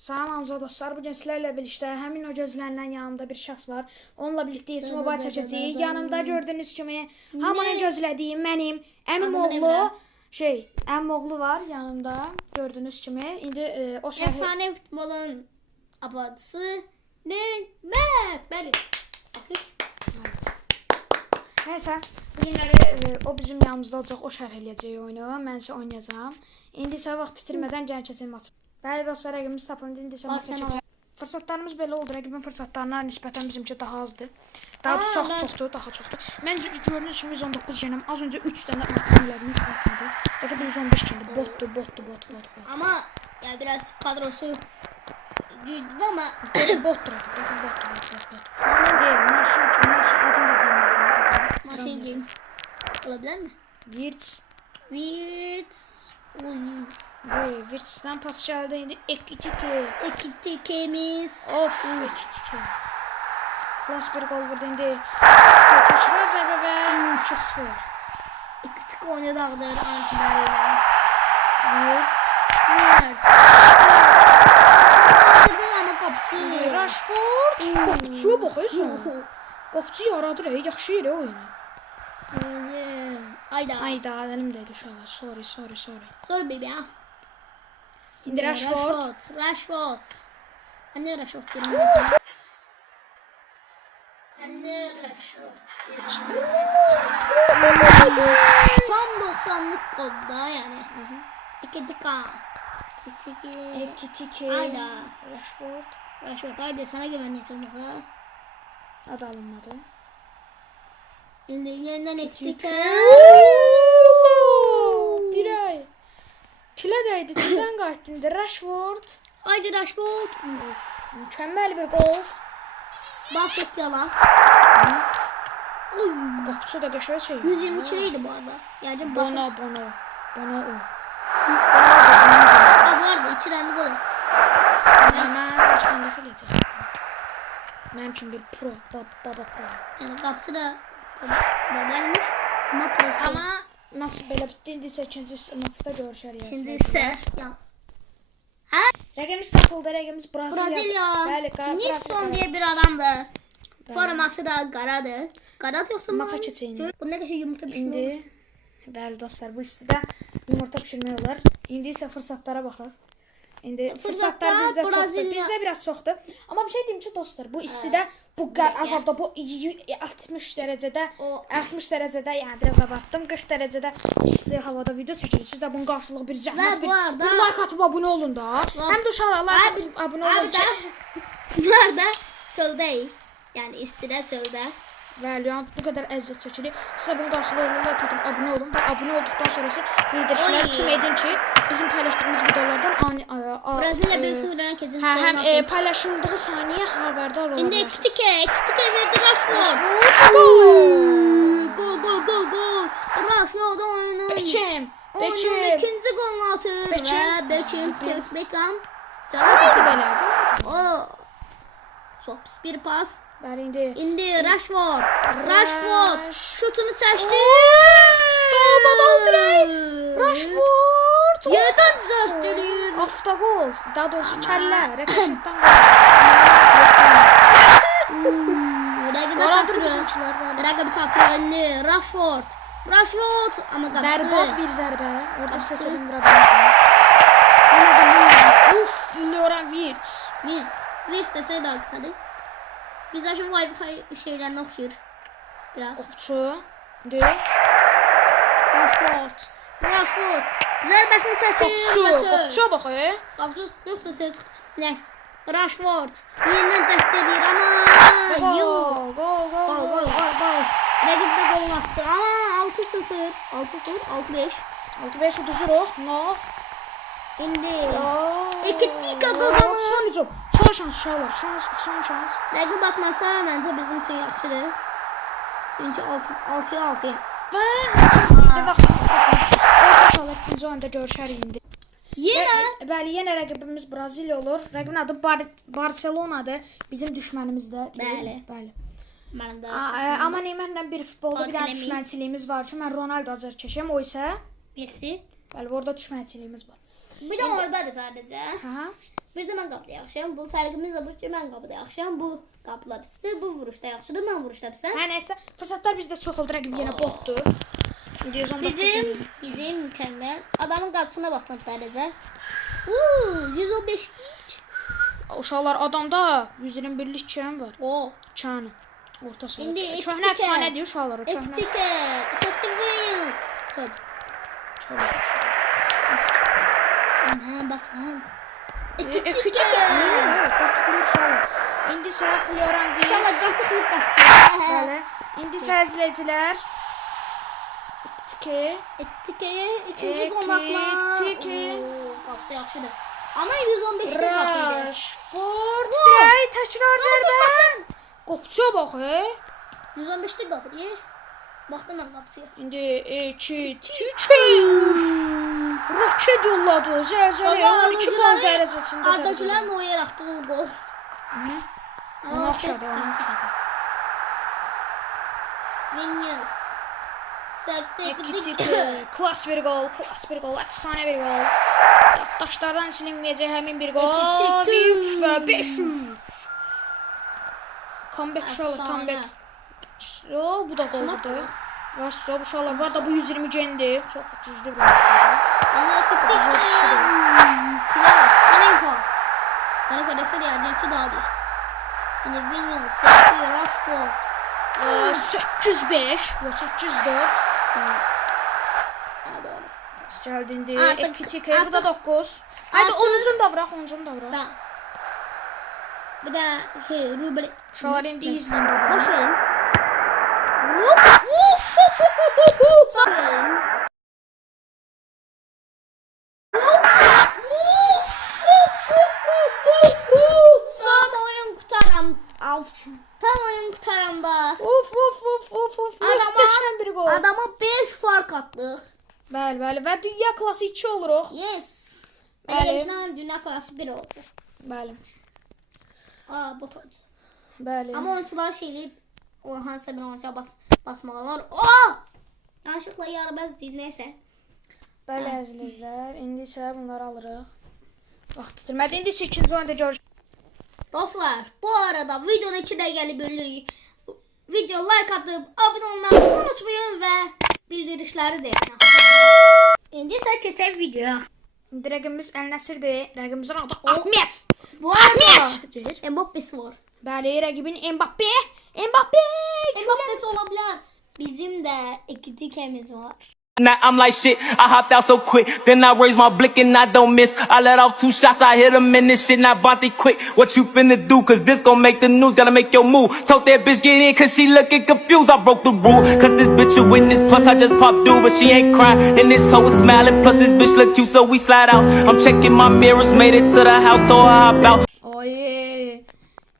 Salam hamza dostlar. Bugün sizlerle birlikte həmin o gözlənilən yanımda bir şəxs var. Onunla birlikte mobile çəkəcəyik. Yanımda gördüğünüz kimi hamının gözlədiyi mənim əmimoğlu əmimoğlu var yanımda gördüğünüz kimi. İndi o şəhər Efsane futbolun abartısı Mehmet. Bəli. Neyse, bugünləri o bizim yanımızda olacaq, o şərh eləyəcək oyunu. Mən isə oynayacağam. İndi isə vaxt itirmədən gəl keçək maç. Bəli dostlar, rəqibimiz tapıldı. İndi isə maça keçək. Fırsatlarımız belə oldu. Rəqibin fırsatlarına nisbətən bizimki daha azdır. Daha çoxdur, daha çoxdur. Mən gördüyünüz kimi 119 yenim. Az öncə 3 dənə atımlarını hiç atmadı. Rəqib 115 yendi. Bottu. Ama ya biraz kadrosu güçlü ama Bottur. Mən deyim, marşı adını da deyim. Maşincim. Olabilir mi? Wirtz. Wirtz'den pas geldi. İndi Ekitikimiz. Of. Klas bir gol vurdu indi. Tekrar zərbə və 2-0. Ekitik oynadağıdır antibariyle. Wirtz. Ama kaptı. Rashford. Qapçıya baxırsan. Qapçı yaradır, yaxşı yerə oyunu. Ayda, əlim dəydi uşaqlar. Sorry. Sonra baby ya. İndi Rashford. Anne Rashford diyorum. Anne Rashford. Tam 90'lık kodda yani. Ekitike. Ayda. Rashford. Haydi sana güvenlik olmasa. Adı alınmadı. Şimdi yeniden Ekitike. Dirək. Tilə dəydi, tildən qayıtdı indi Rashford. Haydi Rashford. Mükəmməl bir gol. Basket yala. Qapçı da qəşəng şey. 122 idi bu arada. Yani Bono. Bu arada içirendi gol. Mən zaçqandakı eləyəcək. Mənim üçün bir pro, baba pro. Yani kaptı da babaymış ama profil. Amma nasıl belə bitdi, indi isə ikinci maçda görüşərik. Şimdi ise ya. Rəqibimiz tapıldı, rəqibimiz Brezilya. Bəli, Nisson diye bir adamdı. Forması da qaradır. Qarad yoxsa maça keçəyin. Bu nə qəşəng yumurta pişirmək olur. İndi bəli dostlar, bu istidə yumurta pişirmək olar. İndi isə fürsətlərə baxaq. İndi fürsətlər bizdə çoxdur. Bizdə biraz çoxdur. Amma bir şey deyim ki dostlar, bu istidə bu azabda bu 60 dərəcədə yəni biraz abartdım. 40 dərəcədə isti havada video çəkilir. Siz də bunun qarşılığı bir zəhmət bir like atıb abunə olun da. Həm də uşaqlar like atıb abunə olun ki. Bu arada çöldəyik. Yəni istidə çöldə. Bəli, yəni bu qədər əziyyət çəkilir. Sizə bunun qarşılığı like atıb abunə olun və abunə olduqdan sonrası bildirişləri tüm edin ki, bizim paylaşdığımız videolardan Brezilya 1-0'dan keçin. Həm paylaşıldığı saniyə xəbərdar olacaqsınız. İndi Ekitike verdi Rashford. Gol. Rashford oyunun. Oyunun ikinci golunu atır ve Beckham. Neydi belə? Çok pis bir pas. Bəli, İndi Rashford şutunu çəkdi. Rashford. Yerdən düzəltdilir. Avtogol. Daha doğrusu kəllə. Rəqibdən Rəqibi çatır. İndi Rashford ama qapısı. Bərbad bir zərbə. Orada səsədim vura bilmədim. Florian Wirtz deseydi alkışladı. Bizde şu Wi-Fi şeylerine okşuyor. Biraz. Qopçu. Rashford. Zərbəsini çəkir. Qopçuya bax. Qapçı yoxsa çək. Nəysə. Rashford. Yenidən cəhd edir ama Gol. Rəqib də gol attı ama 6-0. 6-5. 6-5 uduzuruq. No. İndi. Ekitike qazanır. Son şans uşaqlar. Son şans. Rəqib atmasa məncə bizim üçün yaxşıdır. Çünki 6-ya 6. Və bir vaxtımız çoxdur. O uşaqlar ikinci oyunda görüşərik indi. Bəli, yenə rəqibimiz Braziliya olur. Rəqibin adı Barcelonadır. Bizim düşmənimizdə. Bəli. Mənim də. Amma mənlə bir futbolda bir dənə düşmənçiliyimiz var ki, mən Ronaldo azərkeşəm, o isə Messi. Bəli, orada düşmənçiliyimiz var. Bir de oradadır sadece. Aha. Bir de ben kapıda yaxşıyam. Bu fərqimiz də bu ki, mən kapıda yaxşıyam. Bu qapılar pisdir. Bu vuruşda yaxşıdır. Mən vuruşda pisəm. Hə, nəysə, fürsətlər bizdə çox oldu. Rəqib yenə botdur. İndi 119 Bizim mükemmel. Adamın qapısına baxsam sadəcə. 115'lik. uşaqlar adamda 121'lik çən var. O. Çanı. Ortası. İndi Köhnə əfsanədir uşaqlar. o Köhnə. Effective variance. Çok. Aha Batman. Küçük. Qatılır uşaqlar. İndi isə Florian İnşallah Wirtz. qatışıb qatışıb. Bəli. İndi isə izləyicilər. Ettikeye ikinci gol atma. Kapısı yaxşıdır. Ama 115'lik kapıydı. Rashford. Ay təkrar zərbə. Qopçuya bax, 115'lik kapı diye. Baktım ben kapıya. İndi 2-3. Raket yolladı. Zəlzələ 12 gol dərəcəsində. Ardakiler Neuer attığı gol. Onu oxşadı. Vinicius. Sekti. Klas bir gol, efsane bir gol. Yaddaşlardan silinməyəcək həmin bir gol. 3 və 500. Comeback uşaqlar, comeback. Bu da goldur. Vasso, bu uşaqlar var da bu 120 gendi. Çox güclü bir oyuncudur. Panenka. Panenka dese de Arjantin daha düz. Yine Vinicius, Sekti, Rashford. 805 və 804. Doğru. Gəldi indi. Artıq- Ekitike, bu da 9. Haydi 10-cunu da vuraq, 10-cunu da vuraq. Tamam. Bir de Ruben. Uşaqlar indi izləyin baba. Boş verin. Tam oyun kurtaram. Tam oyun kurtaramda. Of. Möhtəşəm bir gol. Adama 5 fark attık. Bəli. Və dünya klası 2 oluruq. Yes. Bəli. Belki dünya klası 1 olacak. Bəli. Bu toydu. Bəli. Ama oyuncular şeyleyip o hansısa bir oyuncuya basmalılar. Yanlışlıkla yarabaz değil neyse. Bəli əzizlər, indi isə bunları alırıq. Vaxt itirmədi. İndi isə ikinci oyunda görüşürük. Dostlar bu arada videonun 2 dəqiqəli bölürük. Video like atıp abone olmayı unutmayın ve bildirişleri de yapın. İndi ise keçək videoya. İndi rəqibimiz Əl-Nəsirdir. Rəqibimizin adı Ahmet. Bu arada Ahmet! Mbappe'si var. Bəli, rəqibin Mbappe. Mbappe'si olabilir. Bizim de Ekitike'miz var. Now I'm like shit, I hopped out so quick. Then I raised my blick and I don't miss. I let off 2 shots, I hit them in this shit. Now Bonte quick, what you finna do? Cause this gon' make the news, gotta make your move. Told that bitch get in cause she looking confused. I broke the rule, cause this bitch a witness. Plus I just popped through, but she ain't crying. And this hoe is smiling, plus this bitch look cute, so we slide out. I'm checking my mirrors, made it to the house, told her hop out. Oy.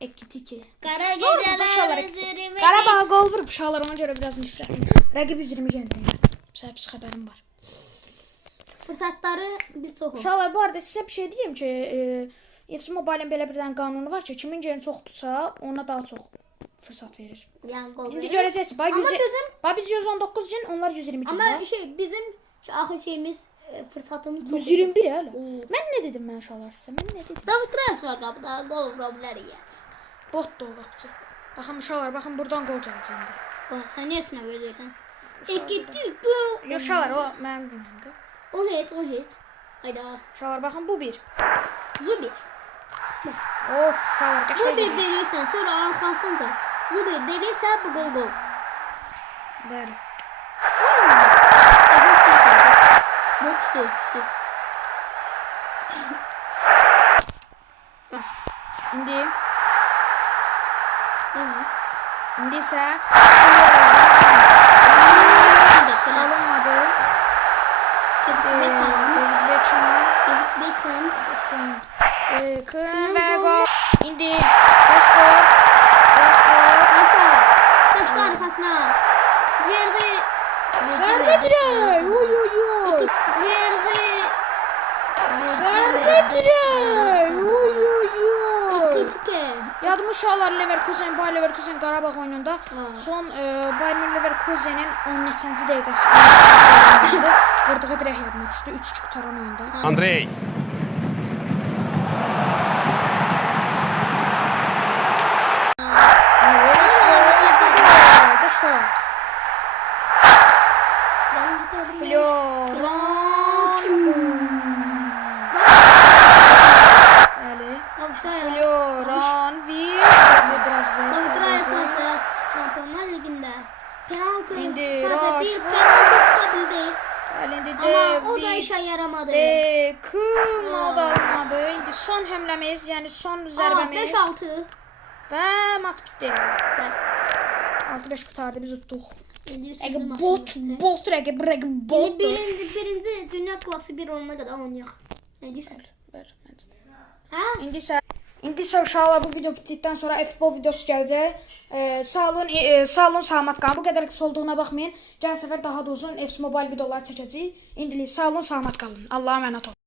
Ekitike. Kara Zor bu geceler uşaqlar. üzerime Qarabağ gol vurup uşaqlar ona görə biraz nifrətli. Rəqib 120 gəndə. Pis xəbərim var. fırsatları biz çok. Uşaqlar bu arada sizə bir şey deyim ki, Yetişim Mobile'in belə bir dənə qanunu var ki, kimin geni çoxdursa ona daha çox fürsət verir. Yani gol İndi verir. görəcəksiniz. Ama Biz 119 gen, onlar 120 gen. Ama bizim şu ahır şeyimiz fırsatımız çok. 121 hələ. Mən nə dedim mən uşaqlar sizə? Mən nə dedim? David Reyes var kapıda gol vurabilir ya. Bot da o qapçı. Baxın uşaqlar, baxın buradan gol gələcək indi. Bak sen niyesine veriyorsun? Uşaqlar, o mənim günümdür. O hiç. Hayda. Uşaqlar, baxın bu bir. Zubir. Of, uşaqlar, qəşəng. Zubir dediysen sonra arkasınca. Zubir dediyse bu gol. Bəli. Boks. Bas. İndi isə alınmadı. David Beckham və gol. İndi Rashford. Taşlı arkasına. Verdi. Zərbə dirək. Zərbə dirək. Yadıma uşaqlar Bayer Leverkusen Qarabağ oyununda son Bayer Leverkusenin 10 neçənci dəqiqəsi vurduğu dirək yadıma düşdü. 3-2 qutaran oyunda. Andrei, Avustraliya sadəcə Şampionlar Liqində penaltı İndi sadəcə bir Rashford. penaltı tuta bildi. Əlində Amma o da işə yaramadı. Beckham o da almadı. İndi son həmləmiz, yəni son zərbəmiz 5-6. və maç bitdi. 6-5 qutardı, biz utduq. İndi Rəqib bot rəqib bot. birinci dünya klası bir olana qədər oynayaq. Nə deyirsən? Ver, məncə. Hə? İndi isə uşaqlar bu video bitdikdən sonra futbol videosu gələcək. Sağ olun, salamat qalın. Bu qədər qısa olduğuna baxmayın. Gələn səfər daha da uzun FC Mobile videolar çəkəcəyik. İndilik sağ olun, salamat qalın. Allah'a əmanət olun.